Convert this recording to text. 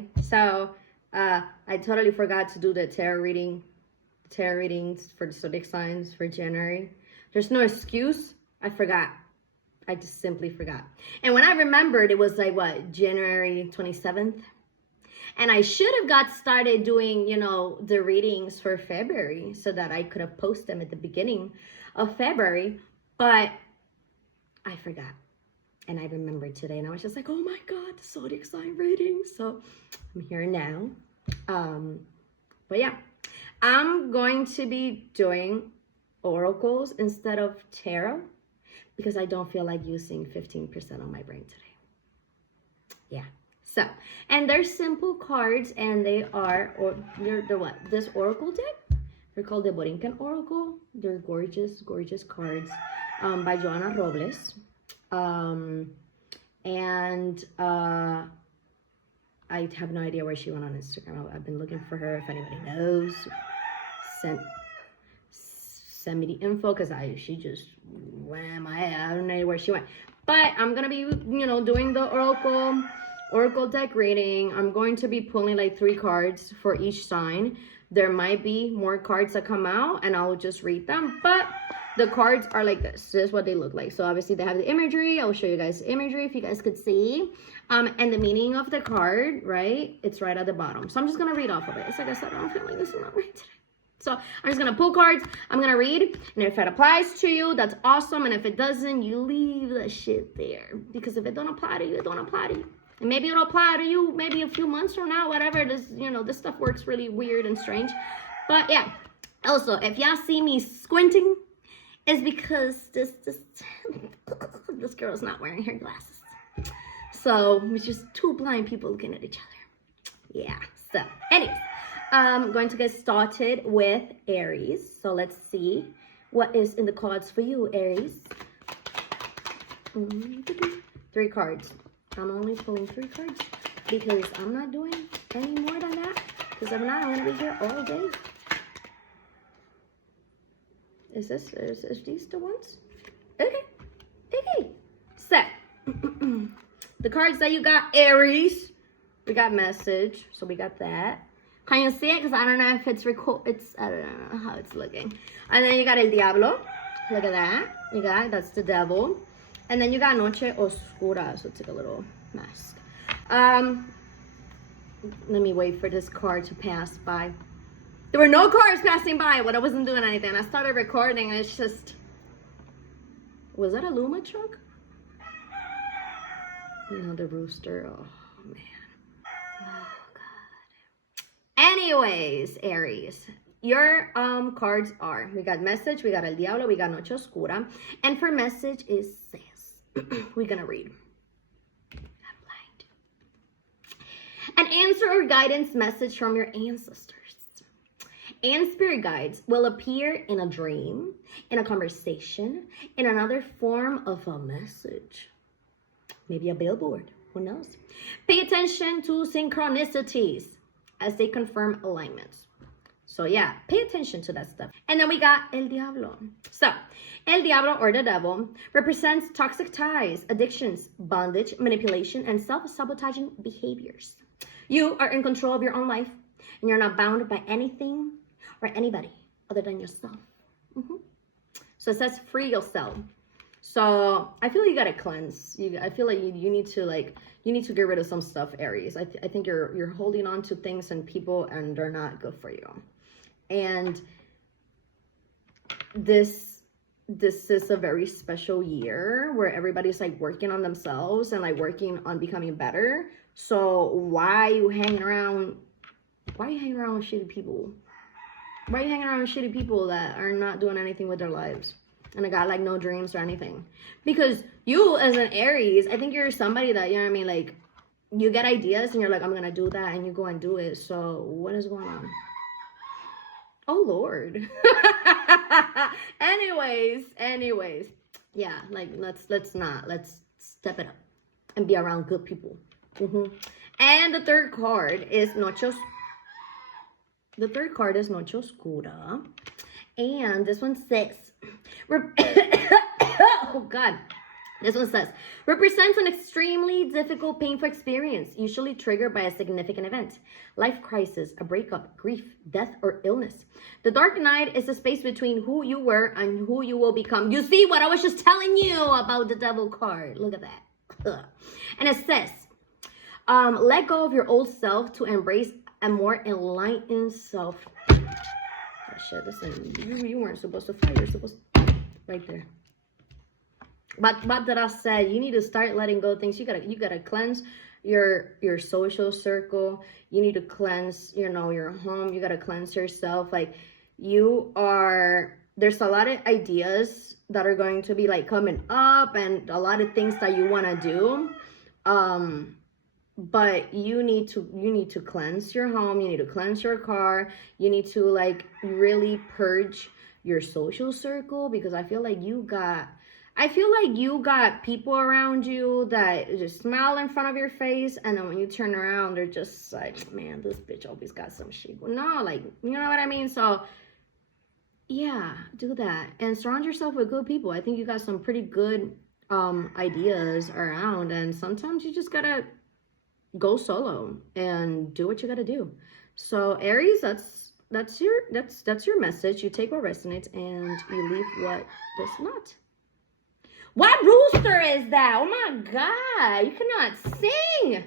today. So I totally forgot to do the tarot readings for the zodiac signs for January. There's no excuse. I forgot. I just simply forgot. And when I remembered, it was like, what, January 27th? And I should have got started doing, the readings for February so that I could have posted them at the beginning of February. But I forgot. And I remembered today. And I was just like, oh my God, the zodiac sign reading. So I'm here now. But yeah, I'm going to be doing oracles instead of tarot because I don't feel like using 15% of my brain today. Yeah. So, and they're simple cards, and they're what? This oracle deck. They're called the Borinquen Oracle. They're gorgeous, gorgeous cards by Joanna Robles. I have no idea where she went on Instagram. I've been looking for her. If anybody knows, send me the info because she just went my head. I don't know where she went. But I'm gonna be, doing the oracle deck reading. I'm going to be pulling like 3 cards for each sign. There might be more cards that come out, and I'll just read them. But the cards are like this. This is what they look like. So obviously they have the imagery. I will show you guys the imagery if you guys could see. And the meaning of the card, right? It's right at the bottom. So I'm just gonna read off of it. It's like I said, I don't feel like this is not right today. So I'm just gonna pull cards. I'm gonna read, and if it applies to you, that's awesome. And if it doesn't, you leave the shit there. Because if it don't apply to you, it don't apply to you. And maybe it'll apply to you maybe a few months from now, whatever. This stuff works really weird and strange. But yeah. Also, if y'all see me squinting, it's because this girl's not wearing her glasses. So it's just 2 blind people looking at each other. Yeah. So anyways, I'm going to get started with Aries. So let's see what is in the cards for you, Aries. 3 cards. I'm only pulling 3 cards because I'm not doing any more than that. Because if not, I'm going to be here all day. Is these the ones? Okay. So, the cards that you got, Aries. We got message. So we got that. Can you see it? Because I don't know if it's I don't know how it's looking. And then you got El Diablo. Look at that. That's the devil. And then you got Noche Oscura, so it's like a little mask. Let me wait for this card to pass by. There were no cars passing by when I wasn't doing anything. I started recording, and it's just... Was that a Luma truck? No, the rooster. Oh, man. Oh, God. Anyways, Aries. Your cards are... We got message, we got El Diablo, we got Noche Oscura. And for message is says... We're gonna read. I'm blind. An answer or guidance message from your ancestors and spirit guides will appear in a dream, in a conversation, in another form of a message. Maybe a billboard, who knows? Pay attention to synchronicities as they confirm alignments. So yeah, pay attention to that stuff. And then we got El Diablo. So, El Diablo, or the devil, represents toxic ties, addictions, bondage, manipulation, and self-sabotaging behaviors. You are in control of your own life, and you're not bound by anything or anybody other than yourself. So it says free yourself. So I feel like you gotta cleanse. I feel like you need to get rid of some stuff, Aries. I think you're holding on to things and people, and they're not good for you. And this is a very special year where everybody's like working on themselves and like working on becoming better. So why are you hanging around with shitty people? Why are you hanging around with shitty people that are not doing anything with their lives? And I got like no dreams or anything. Because you as an Aries, I think you're somebody that, you know what I mean? Like you get ideas and you're like, I'm going to do that, and you go and do it. So what is going on? Oh, Lord. Anyways. Yeah, like let's step it up and be around good people. And the third card is Noche Oscura. And this one says, oh, God. This one says, represents an extremely difficult, painful experience, usually triggered by a significant event, life crisis, a breakup, grief, death, or illness. The dark night is the space between who you were and who you will become. You see what I was just telling you about the devil card. Look at that. And it says, let go of your old self to embrace a more enlightened self. Oh, shit, listen, you weren't supposed to fight. You're supposed to, right there. But that I said, you need to start letting go of things. You gotta cleanse your social circle. You need to cleanse, you know, your home. You gotta cleanse yourself. Like, there's a lot of ideas that are going to be like coming up, and a lot of things that you want to do. But you need to cleanse your home. You need to cleanse your car. You need to like really purge your social circle, because I feel like you got people around you that just smile in front of your face, and then when you turn around, they're just like, man, this bitch always got some shit. No, like, you know what I mean? So, yeah, do that. And surround yourself with good people. I think you got some pretty good ideas around, and sometimes you just gotta go solo and do what you gotta do. So, Aries, that's your message. You take what resonates, and you leave what does not. What rooster is that? Oh my God, you cannot sing.